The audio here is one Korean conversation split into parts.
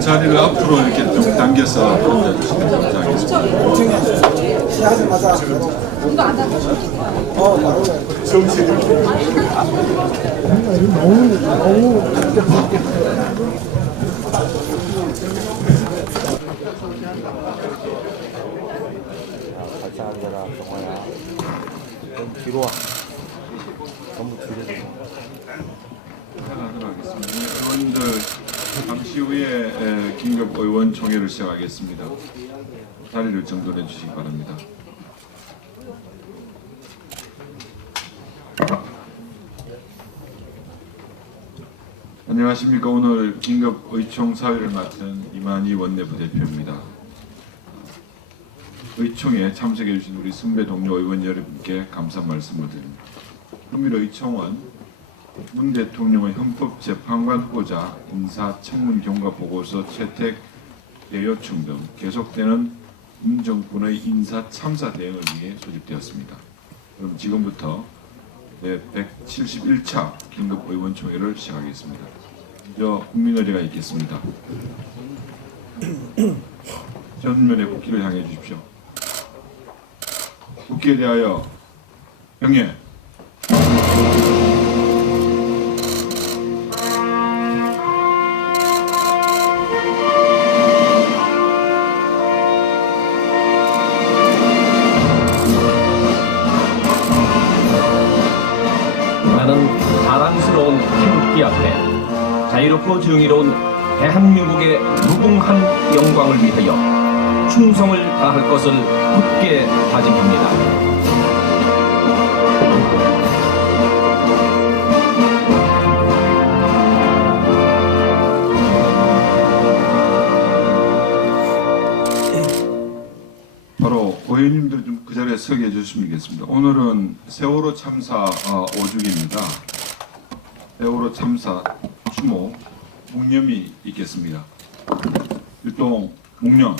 자리를 앞으로 이렇게 좀 당겨서 앉아주시면 감사하겠습니다. 같이 앉아라, 정화야. 좀 뒤로 와. 전부 뒤로. 하도록 하겠습니다. 의원들 잠시 후에 긴급 의원총회를 시작하겠습니다. 자리를 정돈해 주시기 바랍니다. 안녕하십니까. 오늘 긴급 의총사회를 맡은 이만희 원내부 대표입니다. 의총에 참석해 주신 우리 선배 동료 의원 여러분께 감사 말씀을 드립니다. 금일 의총은 문 대통령의 헌법재판관 후보자 인사청문 경과 보고서 채택 대요청 등 계속되는 문 정권의 인사 참사 대응을 위해 소집되었습니다. 그럼 지금부터 171차 긴급 의원총회를 시작하겠습니다. 먼저 국민의례가 있겠습니다. 전면에 국기를 향해 주십시오. 국기에 대하여 명예. 나는 자랑스러운 태극기 앞에 자유롭고 정의로운 대한민국의 무궁한 영광을 위하여 충성을 다할 것을 굳게 다짐합니다. 바로 의원님들 좀 그 자리에 서게 해주시면 되겠습니다. 오늘은 세월호 참사 5주기입니다. 세월호 참사 추모 묵념이 있겠습니다. 율동 묵념.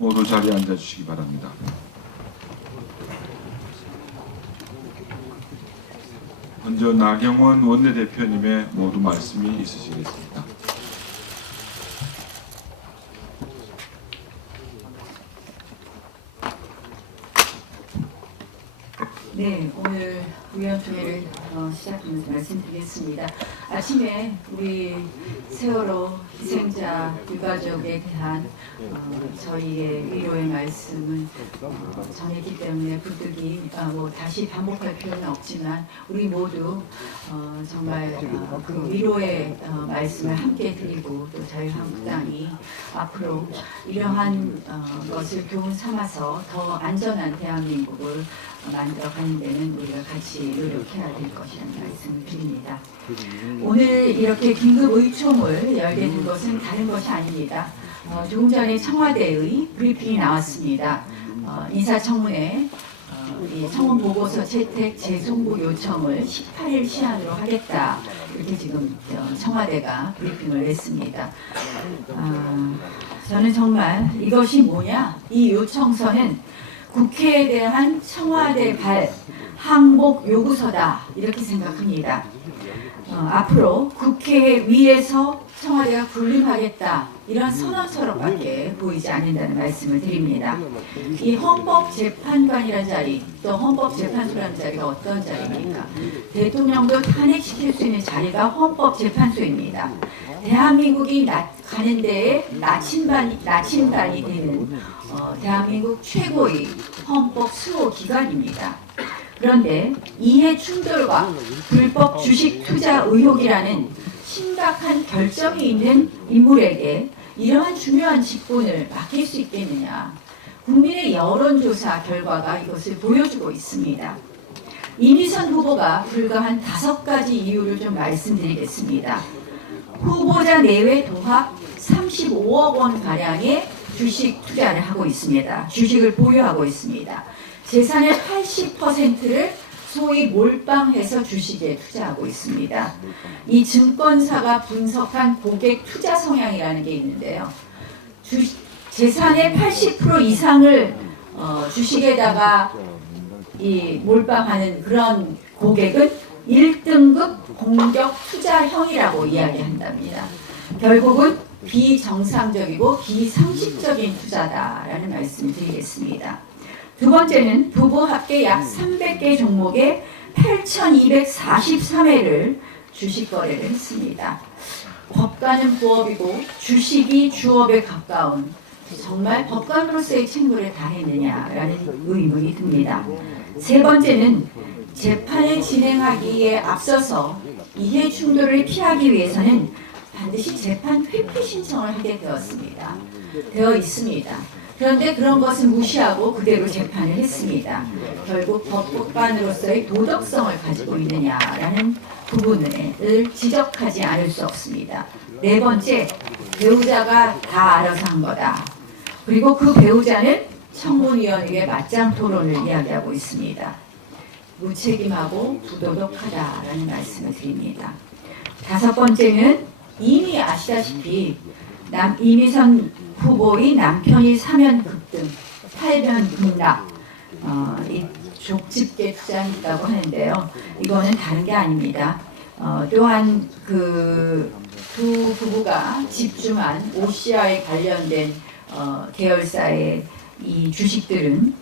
모두 자리에 앉아주시기 바랍니다. 먼저 나경원 원내대표님의 모두 말씀이 있으시겠습니다. 네, 오늘 의원총회를 시작하면서 말씀드리겠습니다. 아침에 우리 세월호 희생자 유가족에 대한 저희의 위로의 말씀은 전했기 때문에 부득이 뭐 다시 반복할 필요는 없지만 우리 모두 정말 그 위로의 말씀을 함께 드리고 또 자유한국당이 앞으로 이러한 것을 교훈 삼아서 더 안전한 대한민국을 만들어가는 데는 우리가 같이 노력해야 될 것이라는 말씀을 드립니다. 오늘 이렇게 긴급 의총을 열게 된 것은 다른 것이 아닙니다. 조금 전에 청와대의 브리핑이 나왔습니다. 인사청문회 이 청문 보고서 채택 재송부 요청을 18일 시한으로 하겠다. 이렇게 지금 청와대가 브리핑을 냈습니다. 저는 정말 이것이 뭐냐? 이 요청서는 국회에 대한 청와대 발 항복 요구서다. 이렇게 생각합니다. 앞으로 국회 위에서 청와대가 군림하겠다. 이런 선언처럼밖에 보이지 않는다는 말씀을 드립니다. 이 헌법재판관이라는 자리, 또 헌법재판소라는 자리가 어떤 자리입니까? 대통령도 탄핵시킬 수 있는 자리가 헌법재판소입니다. 대한민국이 가는 데에 나침반이 되는 대한민국 최고의 헌법 수호 기관입니다. 그런데 이해 충돌과 불법 주식 투자 의혹이라는 심각한 결점이 있는 인물에게 이러한 중요한 직분을 맡길 수 있겠느냐. 국민의 여론조사 결과가 이것을 보여주고 있습니다. 이미선 후보가 불과 한 5가지 이유를 좀 말씀드리겠습니다. 후보자 내외 도합 35억 원 가량의 주식 투자를 하고 있습니다. 주식을 보유하고 있습니다. 재산의 80%를 소위 몰빵해서 주식에 투자하고 있습니다. 이 증권사가 분석한 고객 투자 성향이라는 게 있는데요. 재산의 80% 이상을 주식에다가 이 몰빵하는 그런 고객은 1등급 공격 투자형이라고 이야기한답니다. 결국은 비정상적이고 비상식적인 투자다라는 말씀을 드리겠습니다. 두 번째는 부부 합계 약 300개 종목에 8,243회를 주식 거래를 했습니다. 법관은 부업이고 주식이 주업에 가까운 정말 법관으로서의 책무를 다했느냐라는 의문이 듭니다. 세 번째는 재판을 진행하기에 앞서서 이해 충돌을 피하기 위해서는 반드시 재판 회피 신청을 하게 되어 있습니다. 그런데 그런 것을 무시하고 그대로 재판을 했습니다. 결국 법관으로서의 도덕성을 가지고 있느냐라는 부분을 지적하지 않을 수 없습니다. 네 번째, 배우자가 다 알아서 한 거다. 그리고 그 배우자는 청문위원에게 맞짱 토론을 이야기하고 있습니다. 무책임하고 부도덕하다라는 말씀을 드립니다. 다섯 번째는 이미 아시다시피 이미선 후보의 남편이 사면 급등, 팔면 급락, 이 족집게 투자했다고 하는데요. 이거는 다른 게 아닙니다. 또한 그 두 부부가 집중한 OCR에 관련된 계열사의 이 주식들은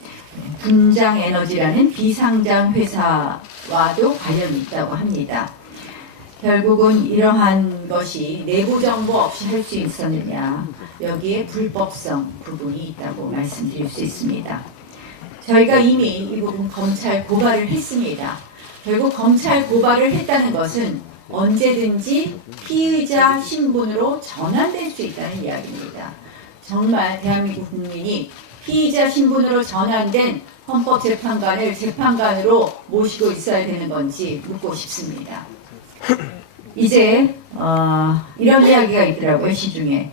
분장에너지라는 비상장 회사와도 관련이 있다고 합니다. 결국은 이러한 것이 내부 정보 없이 할 수 있었느냐, 여기에 불법성 부분이 있다고 말씀드릴 수 있습니다. 저희가 이미 이 부분 검찰 고발을 했습니다. 결국 검찰 고발을 했다는 것은 언제든지 피의자 신분으로 전환될 수 있다는 이야기입니다. 정말 대한민국 국민이 피의자 신분으로 전환된 헌법재판관을 재판관으로 모시고 있어야 되는 건지 묻고 싶습니다. 이제 이런 이야기가 있더라고요. 시중에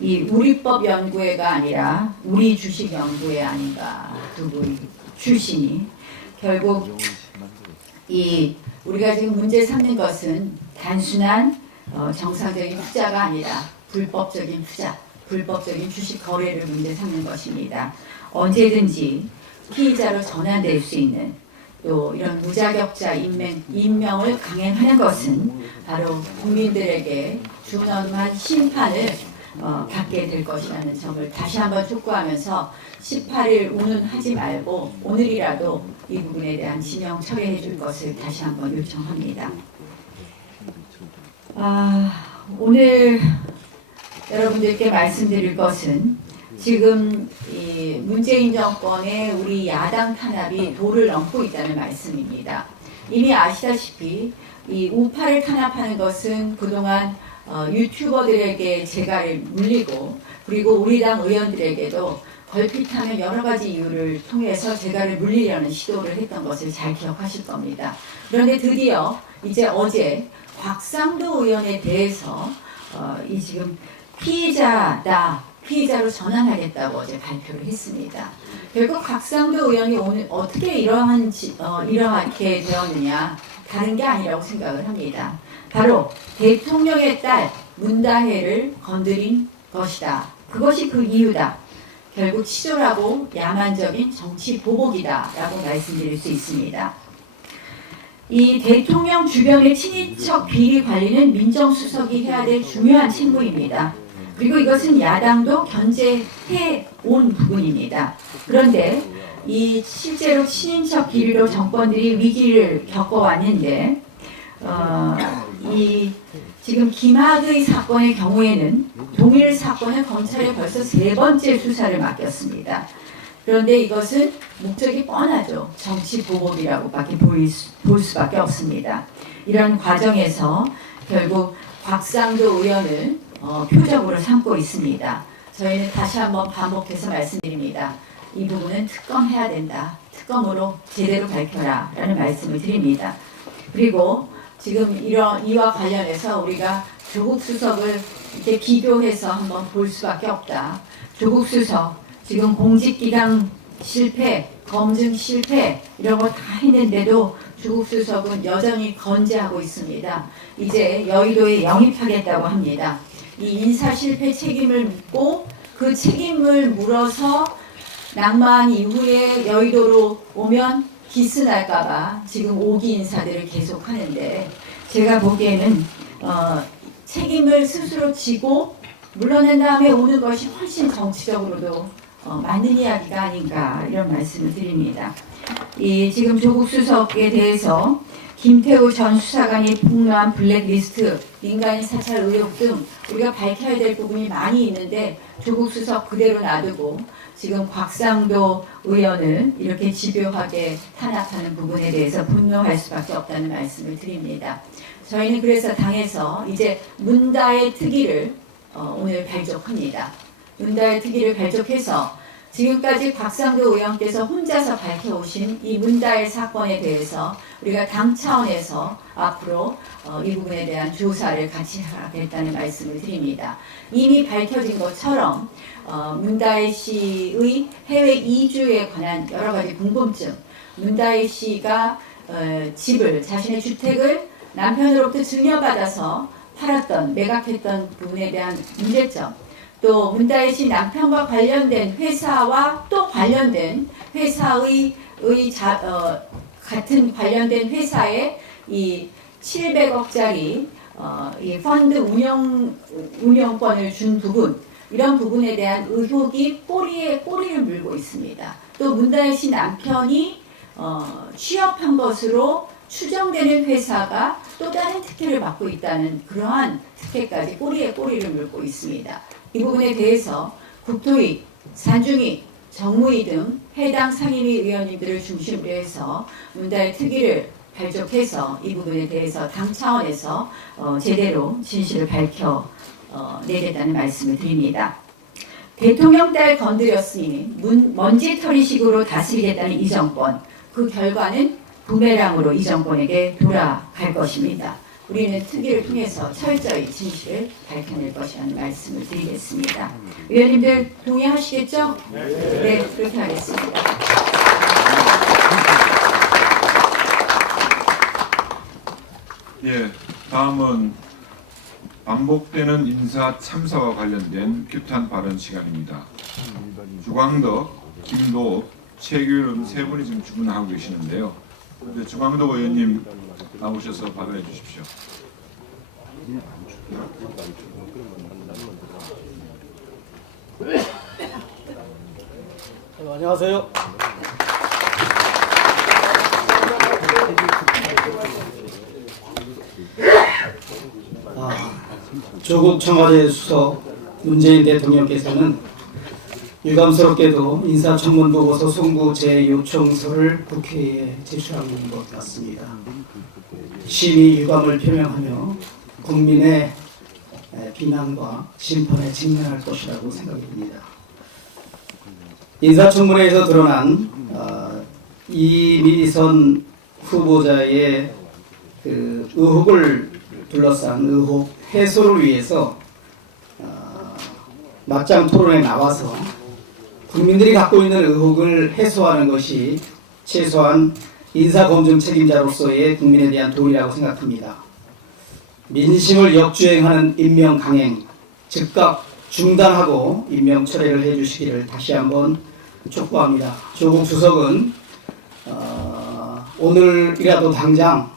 이 우리법 연구회가 아니라 우리 주식 연구회 아닌가, 누구의 출신이. 결국 이 우리가 지금 문제 삼는 것은 단순한 정상적인 투자가 아니라 불법적인 투자, 불법적인 주식 거래를 문제 삼는 것입니다. 언제든지 피의자로 전환될 수 있는, 또 이런 무자격자 임명을 강행하는 것은 바로 국민들에게 준엄한 심판을 받게 될 것이라는 점을 다시 한번 촉구하면서 18일 운운하지 말고 오늘이라도 이 부분에 대한 지명 처리해 줄 것을 다시 한번 요청합니다. 오늘 여러분들께 말씀드릴 것은 지금 이 문재인 정권의 우리 야당 탄압이 도를 넘고 있다는 말씀입니다. 이미 아시다시피 이 우파를 탄압하는 것은 그동안 유튜버들에게 재갈을 물리고 그리고 우리 당 의원들에게도 걸핏하면 여러 가지 이유를 통해서 재갈을 물리려는 시도를 했던 것을 잘 기억하실 겁니다. 그런데 드디어 이제 어제 곽상도 의원에 대해서 이 지금 피의자로 전환하겠다고 어제 발표를 했습니다. 결국 곽상도 의원이 오늘 어떻게 이러하게 되었느냐, 다른 게 아니라고 생각을 합니다. 바로 대통령의 딸 문다혜를 건드린 것이다. 그것이 그 이유다. 결국 치졸하고 야만적인 정치 보복이다라고 말씀드릴 수 있습니다. 이 대통령 주변의 친인척 비리 관리는 민정수석이 해야 될 중요한 책무입니다. 그리고 이것은 야당도 견제해 온 부분입니다. 그런데 이 실제로 친인척 비리로 정권들이 위기를 겪어왔는데 이 지금 김학의 사건의 경우에는 동일 사건을 검찰에 벌써 3번째 수사를 맡겼습니다. 그런데 이것은 목적이 뻔하죠. 정치 보복이라고밖에 볼 수밖에 없습니다. 이런 과정에서 결국 곽상도 의원을 표적으로 삼고 있습니다. 저희는 다시 한번 반복해서 말씀드립니다. 이 부분은 특검해야 된다. 특검으로 제대로 밝혀라 라는 말씀을 드립니다. 그리고 지금 이와 관련해서 우리가 조국 수석을 이렇게 비교해서 한번 볼 수밖에 없다. 조국 수석 지금 공직기강 실패, 검증 실패 이런 거 다 했는데도 조국 수석은 여전히 건재하고 있습니다. 이제 여의도에 영입하겠다고 합니다. 이 인사 실패 책임을 묻고 그 책임을 물어서 낙마한 이후에 여의도로 오면 기스 날까봐 지금 오기 인사들을 계속 하는데 제가 보기에는 책임을 스스로 지고 물러난 다음에 오는 것이 훨씬 정치적으로도 맞는 이야기가 아닌가 이런 말씀을 드립니다. 이 지금 조국 수석에 대해서 김태우 전 수사관이 폭로한 블랙리스트, 민간인 사찰 의혹 등 우리가 밝혀야 될 부분이 많이 있는데 조국 수석 그대로 놔두고 지금 곽상도 의원을 이렇게 집요하게 탄압하는 부분에 대해서 분노할 수밖에 없다는 말씀을 드립니다. 저희는 그래서 당에서 이제 문다의 특위를 오늘 발족합니다. 문다의 특위를 발족해서 지금까지 곽상도 의원께서 혼자서 밝혀오신 이 문다의 사건에 대해서 우리가 당 차원에서 앞으로 이 부분에 대한 조사를 같이 하겠다는 말씀을 드립니다. 이미 밝혀진 것처럼 문다혜 씨의 해외 이주에 관한 여러 가지 궁금증, 문다혜 씨가 집을, 자신의 주택을 남편으로부터 증여받아서 팔았던, 매각했던 부분에 대한 문제점, 또 문다혜 씨 남편과 관련된 회사와 또 관련된 회사의 같은 관련된 회사에 이 700억짜리 이 펀드 운영권을 준 부분, 이런 부분에 대한 의혹이 꼬리에 꼬리를 물고 있습니다. 또 문다혜 씨 남편이 취업한 것으로 추정되는 회사가 또 다른 특혜를 받고 있다는 그러한 특혜까지 꼬리에 꼬리를 물고 있습니다. 이 부분에 대해서 국토위, 산중위, 정무위 등 해당 상임위 의원님들을 중심으로 해서 문다혜 특위를 발족해서 이 부분에 대해서 당 차원에서 제대로 진실을 밝혀내겠다는 말씀을 드립니다. 대통령 딸 건드렸으니 먼지털이식으로 다스리겠다는 이 정권, 그 결과는 부메랑으로 이 정권에게 돌아갈 것입니다. 우리는 특위를 통해서 철저히 진실을 밝혀낼 것이라는 말씀을 드리겠습니다. 의원님들 동의하시겠죠? 네, 그렇게 하겠습니다. 예, 다음은 반복되는 인사 참사와 관련된 규탄 발언 시간입니다. 주광덕, 김도읍, 최규름 세 분이 지금 주문하고 계시는데요. 주광덕 의원님 나오셔서 발언해 주십시오. 안녕하세요. 조국 청와대 수석 문재인 대통령께서는 유감스럽게도 인사청문보고서 송구 재요청서를 국회에 제출한 것 같습니다. 심히 유감을 표명하며 국민의 비난과 심판에 직면할 것이라고 생각이 듭니다. 인사청문회에서 드러난 이미선 후보자의 그 의혹을 둘러싼 의혹 해소를 위해서 맞짱 토론에 나와서 국민들이 갖고 있는 의혹을 해소하는 것이 최소한 인사검증 책임자로서의 국민에 대한 도리라고 생각합니다. 민심을 역주행하는 임명 강행 즉각 중단하고 임명 철회를 해주시기를 다시 한번 촉구합니다. 조국 수석은 오늘이라도 당장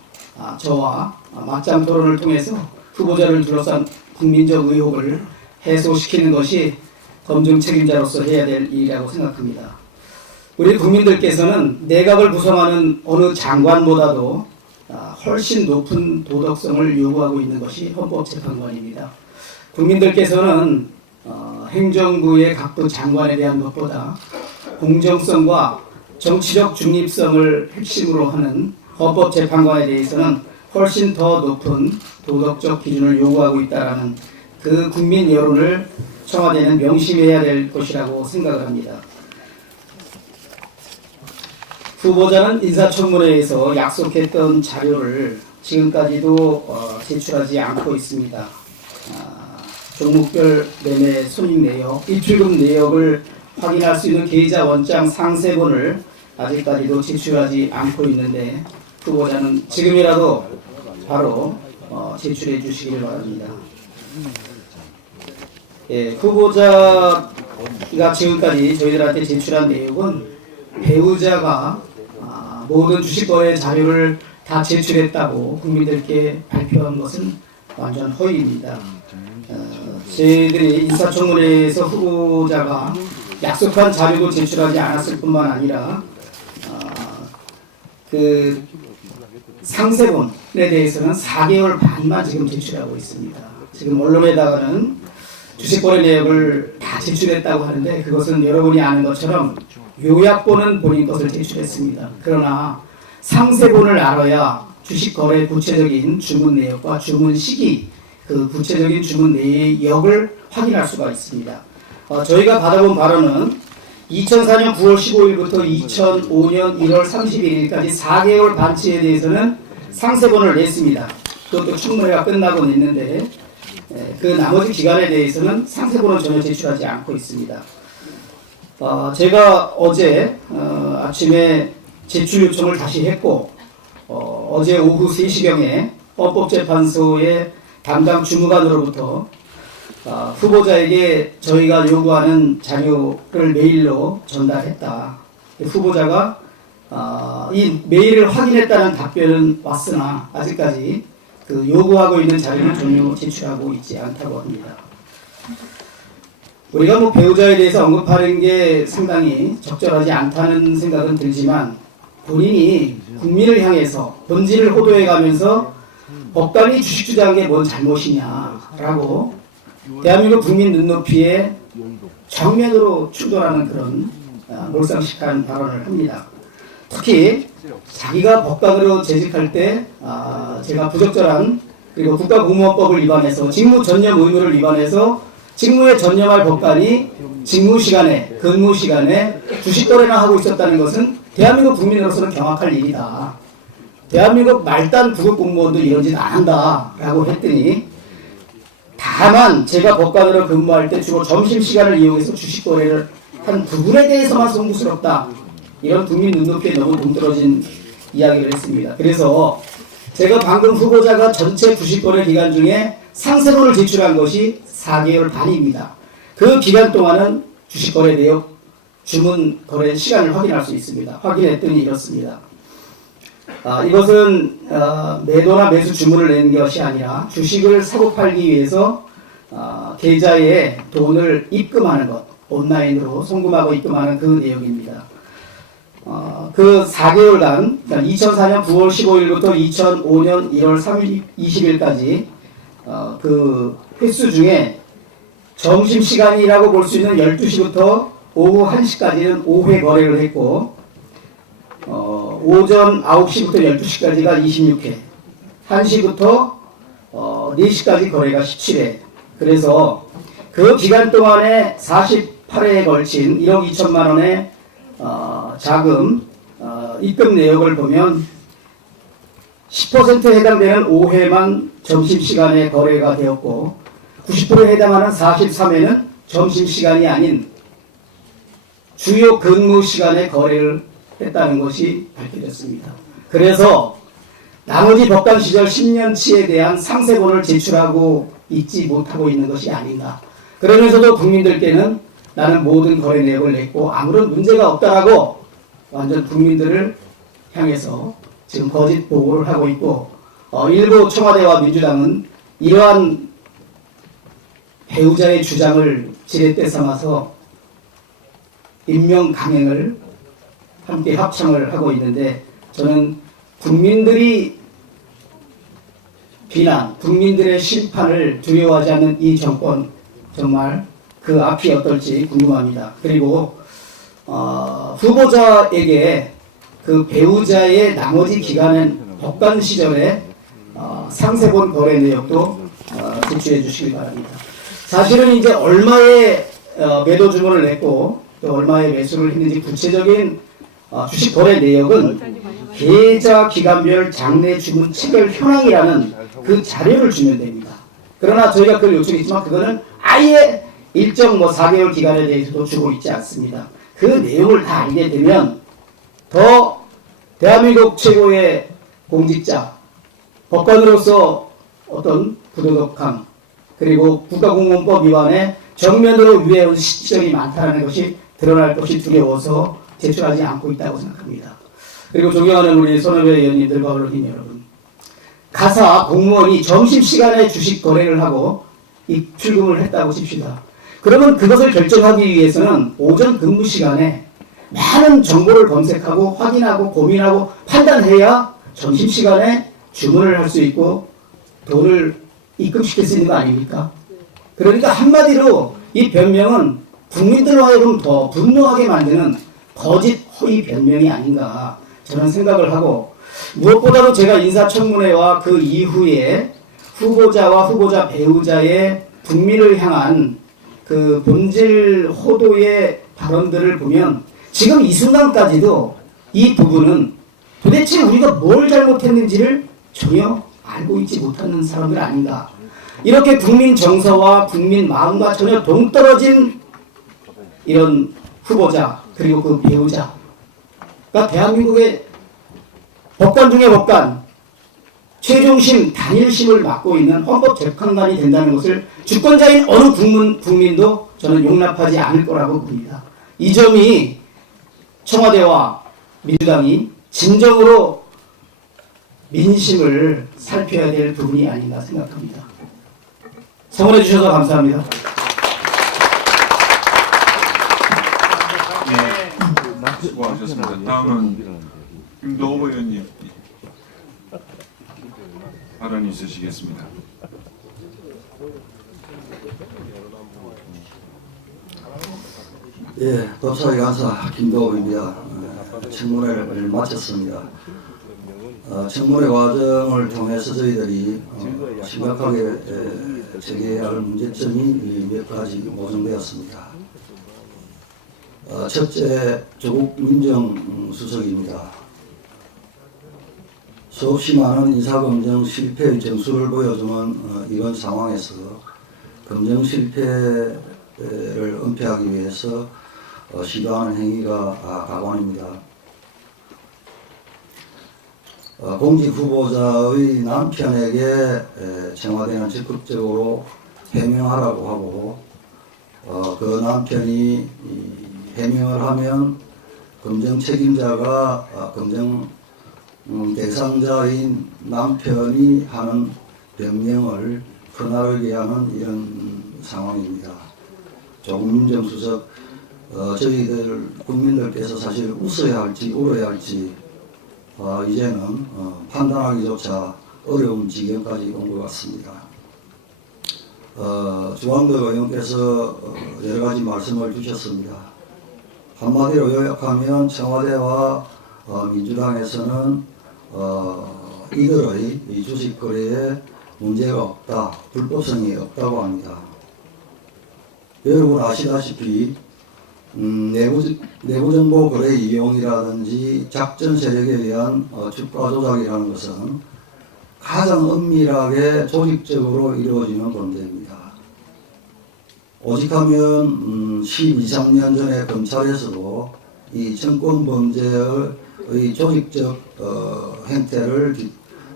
저와 맞짱 토론을 통해서 후보자를 둘러싼 국민적 의혹을 해소시키는 것이 검증 책임자로서 해야 될 일이라고 생각합니다. 우리 국민들께서는 내각을 구성하는 어느 장관보다도 훨씬 높은 도덕성을 요구하고 있는 것이 헌법재판관입니다. 국민들께서는 행정부의 각부 장관에 대한 것보다 공정성과 정치적 중립성을 핵심으로 하는 헌법재판관에 대해서는 훨씬 더 높은 도덕적 기준을 요구하고 있다는 그 국민 여론을 청와대는 명심해야 될 것이라고 생각을 합니다. 후보자는 인사청문회에서 약속했던 자료를 지금까지도 제출하지 않고 있습니다. 종목별 매매 손익 내역, 입출금 내역을 확인할 수 있는 계좌 원장 상세본을 아직까지도 제출하지 않고 있는데 후보자는 지금이라도 바로 제출해 주시기를 바랍니다. 예, 후보자가 지금까지 저희들한테 제출한 내용은 배우자가 모든 주식거래 자료를 다 제출했다고 국민들께 발표한 것은 완전 허위입니다. 저희들이 인사청문회에서 후보자가 약속한 자료도 제출하지 않았을 뿐만 아니라 그 상세본에 대해서는 4개월 반만 지금 제출하고 있습니다. 지금 언론에다가는 주식거래 내역을 다 제출했다고 하는데 그것은 여러분이 아는 것처럼 요약본은 본인 것을 제출했습니다. 그러나 상세본을 알아야 주식거래 구체적인 주문 내역과 주문 시기, 그 구체적인 주문 내역을 확인할 수가 있습니다. 저희가 받아본 발언은 2004년 9월 15일부터 2005년 1월 31일까지 4개월 반치에 대해서는 상세본을 냈습니다. 그것도 청문회가 끝나고 냈는데 그 나머지 기간에 대해서는 상세본을 전혀 제출하지 않고 있습니다. 제가 어제 아침에 제출 요청을 다시 했고 어제 오후 3시경에 헌법재판소의 담당 주무관으로부터 후보자에게 저희가 요구하는 자료를 메일로 전달했다. 후보자가 이 메일을 확인했다는 답변은 왔으나 아직까지 그 요구하고 있는 자료는 전혀 제출하고 있지 않다고 합니다. 우리가 뭐 배우자에 대해서 언급하는 게 상당히 적절하지 않다는 생각은 들지만 본인이 국민을 향해서 본질을 호도해가면서 법관이 주식 투자한 게 뭔 잘못이냐라고 대한민국 국민 눈높이에 정면으로 충돌하는 그런 몰상식한 발언을 합니다. 특히 자기가 법관으로 재직할 때 제가 부적절한 그리고 국가공무원법을 위반해서 직무 전념 의무를 위반해서 직무에 전념할 법관이 직무 시간에 근무 시간에 주식 거래나 하고 있었다는 것은 대한민국 국민으로서는 경악할 일이다. 대한민국 말단 구급 공무원도 이런 짓 안 한다라고 했더니 다만 제가 법관으로 근무할 때 주로 점심시간을 이용해서 주식 거래를 한 부분에 대해서만 송구스럽다. 이런 국민 눈높이에 너무 동떨어진 이야기를 했습니다. 그래서 제가 방금 후보자가 전체 주식 거래 기간 중에 상세본을 제출한 것이 4개월 반입니다. 그 기간 동안은 주식 거래 내역, 주문 거래 시간을 확인할 수 있습니다. 확인했더니 이렇습니다. 이것은 매도나 매수 주문을 내는 것이 아니라 주식을 사고 팔기 위해서 계좌에 돈을 입금하는 것, 온라인으로 송금하고 입금하는 그 내용입니다. 그 4개월간, 그러니까 2004년 9월 15일부터 2005년 1월 20일까지 그 횟수 중에 점심시간이라고 볼 수 있는 12시부터 오후 1시까지는 5회 거래를 했고 오전 9시부터 12시까지가 26회, 1시부터 4시까지 거래가 17회. 그래서 그 기간 동안에 48회에 걸친 1억 2천만 원의 자금 입금 내역을 보면 10%에 해당되는 5회만 점심시간에 거래가 되었고 90%에 해당하는 43회는 점심시간이 아닌 주요 근무 시간에 거래를 했다는 것이 밝혀졌습니다. 그래서 나머지 법관 시절 10년치에 대한 상세본을 제출하고 있지 못하고 있는 것이 아닌가. 그러면서도 국민들께는 나는 모든 거래 내역을 냈고 아무런 문제가 없다라고 완전 국민들을 향해서 지금 거짓 보고를 하고 있고 일부 청와대와 민주당은 이러한 배우자의 주장을 지렛대 삼아서 임명 강행을 함께 합창을 하고 있는데 저는 국민들이 비난, 국민들의 심판을 두려워하지 않는 이 정권 정말 그 앞이 어떨지 궁금합니다. 그리고 후보자에게 그 배우자의 나머지 기간은 법관 시절에 상세본 거래 내역도 제출해 주시기 바랍니다. 사실은 이제 얼마의 매도 주문을 냈고 또 얼마의 매수를 했는지 구체적인 주식 거래 내역은 계좌 기간별 장내 주문 체결 현황이라는 그 자료를 주면 됩니다. 그러나 저희가 그걸 요청했지만 그거는 아예 일정 4개월 기간에 대해서도 주고 있지 않습니다. 그 내용을 다 알게 되면 더 대한민국 최고의 공직자, 법관으로서 어떤 부도덕함 그리고 국가공무원법 위반에 정면으로 위해온 실정이 많다는 것이 드러날 것이 두려워서 제출하지 않고 있다고 생각합니다. 그리고 존경하는 우리 손업의 의원님들과 언론인 여러분, 가사 공무원이 점심시간에 주식 거래를 하고 출금을 했다고 칩시다. 그러면 그것을 결정하기 위해서는 오전 근무 시간에 많은 정보를 검색하고 확인하고 고민하고 판단해야 점심시간에 주문을 할 수 있고 돈을 입금시킬 수 있는 거 아닙니까? 그러니까 한마디로 이 변명은 국민들로 하여금 더 분노하게 만드는 거짓 허위 변명이 아닌가 저는 생각을 하고, 무엇보다도 제가 인사청문회와 그 이후에 후보자와 후보자 배우자의 국민을 향한 그 본질 호도의 발언들을 보면 지금 이 순간까지도 이 부분은 도대체 우리가 뭘 잘못했는지를 전혀 알고 있지 못하는 사람들 아닌가. 이렇게 국민 정서와 국민 마음과 전혀 동떨어진 이런 후보자 그리고 그 배우자가 대한민국의 법관 중에 법관, 최종심 단일심을 맡고 있는 헌법재판관이 된다는 것을 주권자인 어느 국민도 저는 용납하지 않을 거라고 봅니다. 이 점이 청와대와 민주당이 진정으로 민심을 살펴야 될 부분이 아닌가 생각합니다. 성원해 주셔서 감사합니다. 네, 수고하셨습니다. 다음은 김도호 의원님 발언 있으시겠습니다. 예, 법사위 간사 김도호입니다. 청문회를 마쳤습니다. 청문회 과정을 통해서 저희들이 심각하게 제기해야 할 문제점이 몇 가지 모정되었습니다. 첫째, 조국 민정수석입니다. 수없이 많은 인사검증 실패의 정수를 보여주는 이번 상황에서 검증 실패를 은폐하기 위해서 시도하는 행위가 가관입니다. 공직 후보자의 남편에게 청와대는 적극적으로 해명하라고 하고 그 남편이 해명을 하면 검증 책임자가 검증 대상자인 남편이 하는 변명을 퍼나르게 하는 이런 상황입니다. 조국 민정수석, 저희들 국민들께서 사실 웃어야 할지 울어야 할지 이제는 판단하기조차 어려운 지경까지 온 것 같습니다. 주광덕 의원께서 여러 가지 말씀을 주셨습니다. 한마디로 요약하면 청와대와 민주당에서는 이들의 이 주식 거래에 문제가 없다, 불법성이 없다고 합니다. 여러분 아시다시피 내부정보 거래 이용이라든지 작전 세력에 의한 주가 조작이라는 것은 가장 은밀하게 조직적으로 이루어지는 범죄입니다. 오직하면 12, 13년 전에 검찰에서도 이 정권 범죄의 조직적 행태를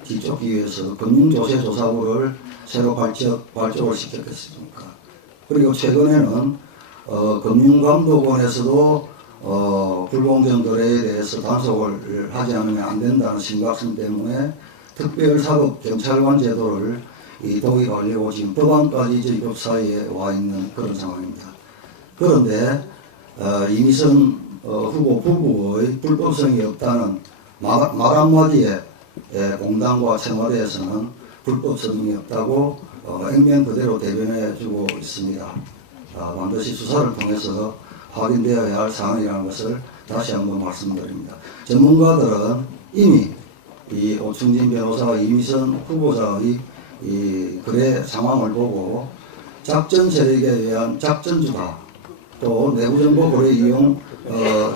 뒤쫓기 위해서 금융조세조사부를 새로 발족을 시켰겠습니까? 그리고 최근에는 금융감독원에서도 불공정 거래에 대해서 단속을 하지 않으면 안 된다는 심각성 때문에 특별사법경찰관 제도를 도입하려고 지금 법안까지 저희 사이에 와 있는 그런 상황입니다. 그런데 이미선 후보 부부의 불법성이 없다는 말 한마디에 공당과 청와대에서는 불법성이 없다고 액면 그대로 대변해주고 있습니다. 반드시 수사를 통해서 확인되어야 할 사안이라는 것을 다시 한번 말씀드립니다. 전문가들은 이미 이 오충진 변호사와 이미선 후보자의 이 거래 상황을 보고 작전 세력에 의한 작전주다, 또 내부정보 거래 이용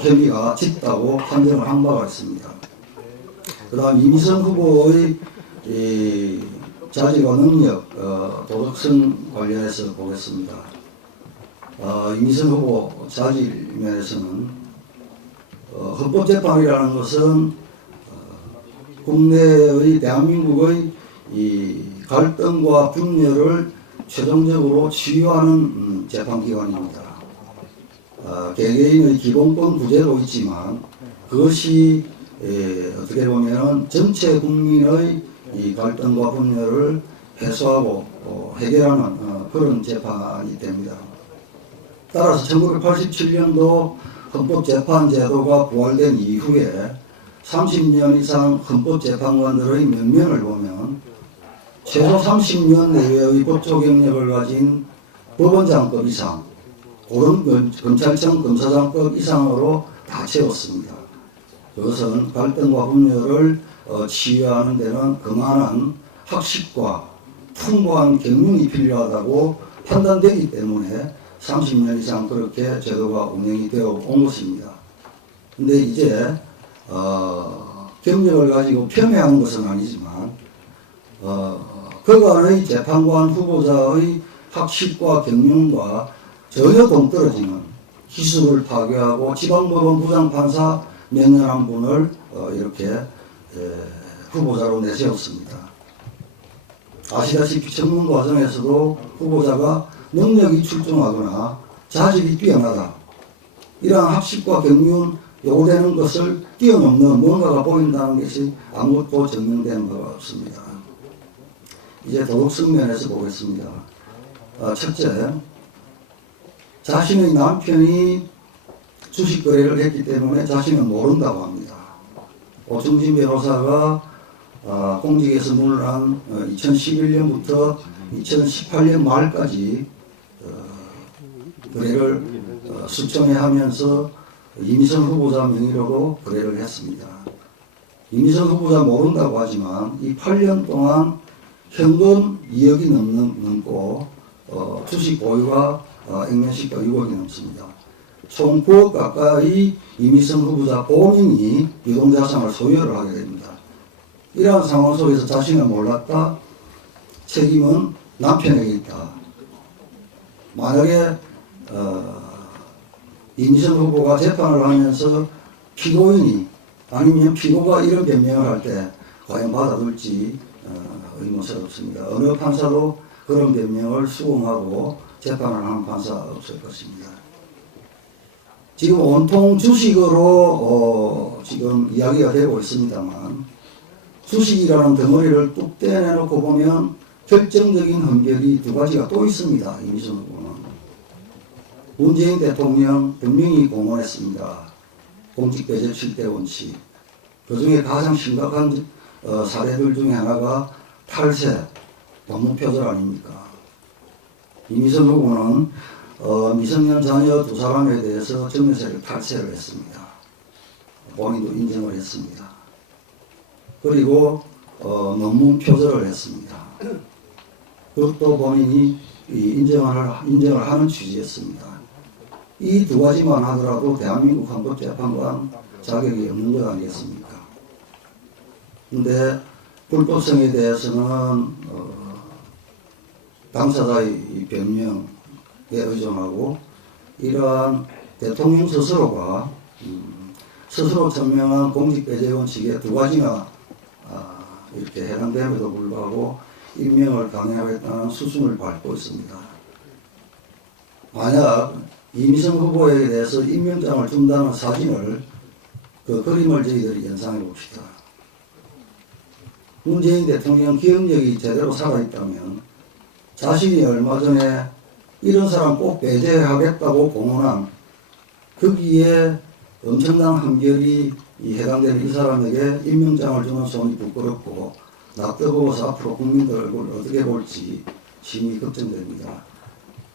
혐의가 짙다고 판정을 한 바가 있습니다. 그 다음 이미선 후보의 이 자질과 능력, 도덕성 관련해서 보겠습니다. 이미선 후보 자질 면에서는 헌법재판이라는 것은 국내의 대한민국의 이 갈등과 분열을 최종적으로 치유하는 재판기관입니다. 개개인의 기본권 구제도 있지만 그것이 어떻게 보면 전체 국민의 이 갈등과 분열을 해소하고 해결하는 그런 재판이 됩니다. 따라서 1987년도 헌법재판제도가 부활된 이후에 30년 이상 헌법재판관들의 면면을 보면 최소 30년 내외의 법조 경력을 가진 법원장급 이상, 검찰청 검사장급 이상으로 다 채웠습니다. 그것은 갈등과 분열을 치유하는 데는 그만한 학식과 풍부한 경륜이 필요하다고 판단되기 때문에 30년 이상 그렇게 제도가 운영이 되어 온 것입니다. 근데 이제 경력을 가지고 폄훼한 것은 아니지만 그간의 재판관 후보자의 학식과 경륜과 전혀 동떨어지는 기술을 파괴하고 지방법원 부장판사 명령한 분을 이렇게 후보자로 내세웠습니다. 아시다시피 청문 과정에서도 후보자가 능력이 출중하거나 자질이 뛰어나다, 이러한 학식과 경륜 요구되는 것을 뛰어넘는 뭔가가 보인다는 것이 아무것도 증명된 바가 없습니다. 이제 도덕성 면에서 보겠습니다. 첫째, 자신의 남편이 주식 거래를 했기 때문에 자신은 모른다고 합니다. 오충진 변호사가 공직에서 물러난 2011년부터 2018년 말까지 거래를 수청해 하면서 이미선 후보자 명의로도 거래를 했습니다. 이미선 후보자 모른다고 하지만 이 8년 동안 현금 2억이 넘고 주식 보유가 액면식 6억이 넘습니다. 총 9억 가까이 이미선 후보자 본인이 유동자산을 소유를 하게 됩니다. 이러한 상황 속에서 자신은 몰랐다, 책임은 남편에게 있다. 만약에 이미선 후보가 재판을 하면서 피고인이 아니면 피고가 이런 변명을 할 때 과연 받아들지 의문스럽습니다. 어느 판사도 그런 변명을 수긍하고 재판을 하는 판사 없을 것입니다. 지금 온통 주식으로 지금 이야기가 되고 있습니다만 주식이라는 덩어리를 뚝 떼내놓고 보면 결정적인 흠결이 두 가지가 또 있습니다. 이미선 후보는 문재인 대통령 분명히 공언했습니다. 공직배제 7대 원칙. 그 중에 가장 심각한 사례들 중에 하나가 탈세, 돈문표절 아닙니까? 이미선 후보는 미성년 자녀 2사람에 대해서 증여세를 탈세를 했습니다. 본인도 인정을 했습니다. 그리고 논문 표절을 했습니다. 그것도 본인이 인정을 하는 취지였습니다. 이 두 가지만 하더라도 대한민국 헌법재판관 자격이 없는 것 아니겠습니까? 근데 불법성에 대해서는 당사자의 변명에 의존하고 이러한 대통령 스스로가 스스로 천명한 공직배제원칙에 두 가지가 이렇게 해당됨에도 불구하고 임명을 강행하겠다는 수순을 밟고 있습니다. 만약 이미선 후보에 대해서 임명장을 준다는 사진을 그 그림을 저희들이 연상해 봅시다. 문재인 대통령 기억력이 제대로 살아있다면 자신이 얼마 전에 이런 사람 꼭 배제하겠다고 공언한 거기에 엄청난 한결이 해당되는 이 사람에게 임명장을 주는 손이 부끄럽고 낯뜨거워서 앞으로 국민들 얼굴을 어떻게 볼지 심히 걱정됩니다.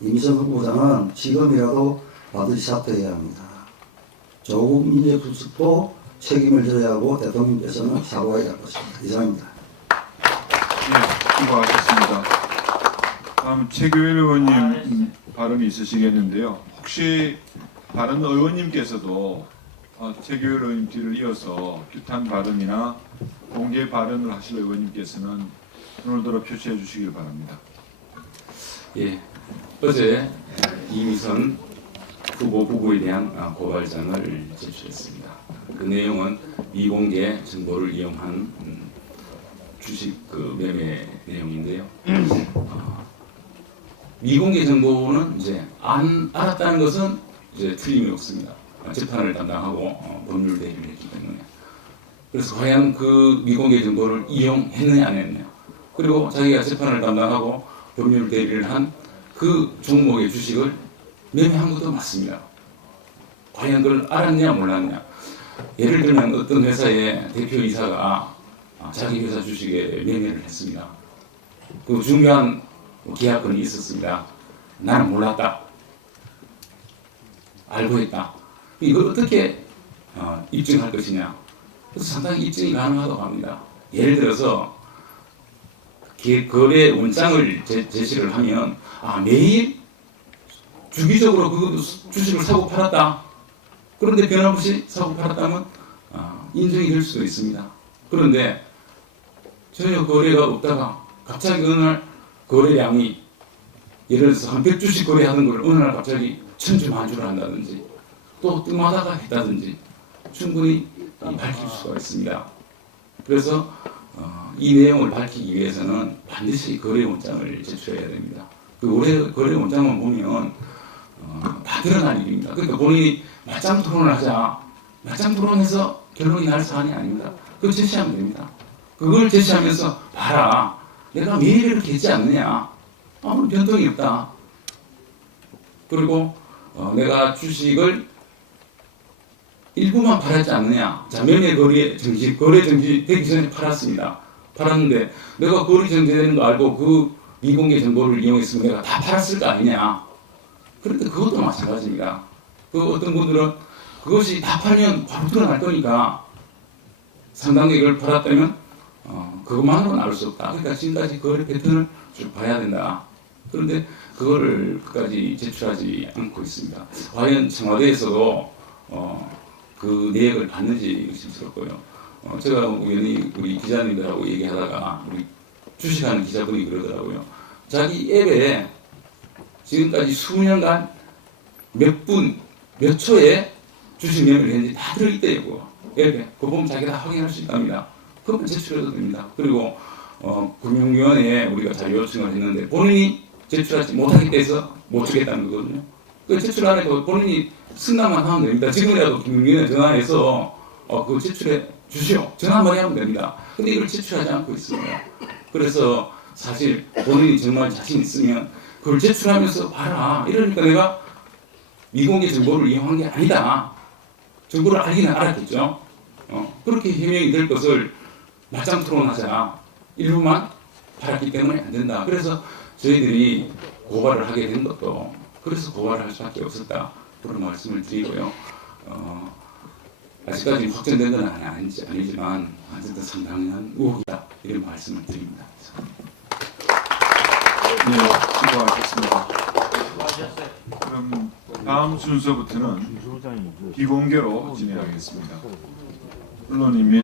이미선 후보자는 지금이라도 반드시 사퇴해야 합니다. 조국 민정수석도 책임을 져야 하고 대통령께서는 사과해야 할 것입니다. 이상입니다. 네, 수고하셨습니다. 다음 최규일 의원님 발언이 있으시겠는데요. 혹시 다른 의원님께서도 최규일 의원님 뒤를 이어서 규탄 발언이나 공개 발언을 하실 의원님께서는 손을 들어 표시해 주시길 바랍니다. 예, 어제 이미선 후보 부부에 대한 고발장을 제출했습니다. 그 내용은 미공개 정보를 이용한 주식 매매 내용인데요. 미공개 정보는 이제 알았다는 것은 이제 틀림이 없습니다. 재판을 담당하고 법률 대리를 했기 때문에. 그래서 과연 그 미공개 정보를 이용했느냐 안 했느냐. 그리고 자기가 재판을 담당하고 법률 대리를 한 그 종목의 주식을 매매한 것도 맞습니다. 과연 그걸 알았냐 몰랐냐. 예를 들면 어떤 회사의 대표이사가 자기 회사 주식에 매매를 했습니다. 그 중요한 계약건이 있었습니다. 나는 몰랐다. 알고 했다. 이걸 어떻게 입증할 것이냐. 그래서 상당히 입증이 가능하다고 합니다. 예를 들어서 거래 원장을 제시를 하면 매일 주기적으로 그 주식을 사고 팔았다. 그런데 변함없이 사고 팔았다면 인정이 될 수도 있습니다. 그런데 전혀 거래가 없다가 갑자기 어느 날 거래량이 예를 들어서 한 100주씩 거래하는 걸 어느 날 갑자기 1000주 만주를 한다든지 또 뜸하다가 했다든지 충분히 밝힐 수가 있습니다. 그래서 이 내용을 밝히기 위해서는 반드시 거래 원장을 제출해야 됩니다. 그 거래 원장만 보면 다 드러날 일입니다. 그러니까 본인이 맞짱 토론을 하자. 맞짱 토론해서 결론이 날 사안이 아닙니다. 그걸 제시하면 됩니다. 그걸 제시하면서 봐라. 내가 매일 이렇게 했지 않느냐. 아무런 변동이 없다. 그리고 내가 주식을 일부만 팔았지 않느냐. 자, 매매 거래 정지되기 전에 팔았습니다. 팔았는데 내가 거래 정지되는 거 알고 그 미공개 정보를 이용했으면 내가 다 팔았을 거 아니냐. 그런데 그것도 마찬가지입니다. 그 어떤 분들은 그것이 다 팔면 바로 드러날 거니까 상당액을 팔았다면 그것만으로는 알 수 없다. 그러니까 지금까지 거래 패턴을 쭉 봐야 된다. 그런데 그거를 끝까지 제출하지 않고 있습니다. 과연 청와대에서도 그 내역을 받는지 의심스럽고요. 제가 우리 기자님들하고 얘기하다가 우리 주식하는 기자분이 그러더라고요. 자기 앱에 지금까지 수년간 몇 분, 몇 초에 주식 매매를 했는지 다 들어있대요. 앱에. 그거 보면 자기가 다 확인할 수 있답니다. 그것만 제출해도 됩니다. 그리고 금융위원회에 우리가 자료 요청을 했는데 본인이 제출하지 못하겠다 해서 못 주겠다는 거거든요. 그 제출 안 해도 본인이 승낙만 하면 됩니다. 지금이라도 금융위원회 전화해서 그거 제출해 주시오. 전화 한번 하면 됩니다. 근데 이걸 제출하지 않고 있습니다. 그래서 사실 본인이 정말 자신 있으면 그걸 제출하면서 봐라. 이러니까 내가 미공개 정보를 이용한 게 아니다. 정보를 알기는 알았겠죠. 그렇게 해명이 될 것을 맞짱 토론하자. 일부만 팔았기 때문에 안 된다. 그래서 저희들이 고발을 하게 된 것도 그래서 고발을 할 수밖에 없었다 그런 말씀을 드리고요. 아직까지 확정된 건 아니지만 어쨌든 상당한 의혹이다 이런 말씀을 드립니다. 네, 수고하셨습니다. 그럼 다음 순서부터는 비공개로 진행하겠습니다. 언론이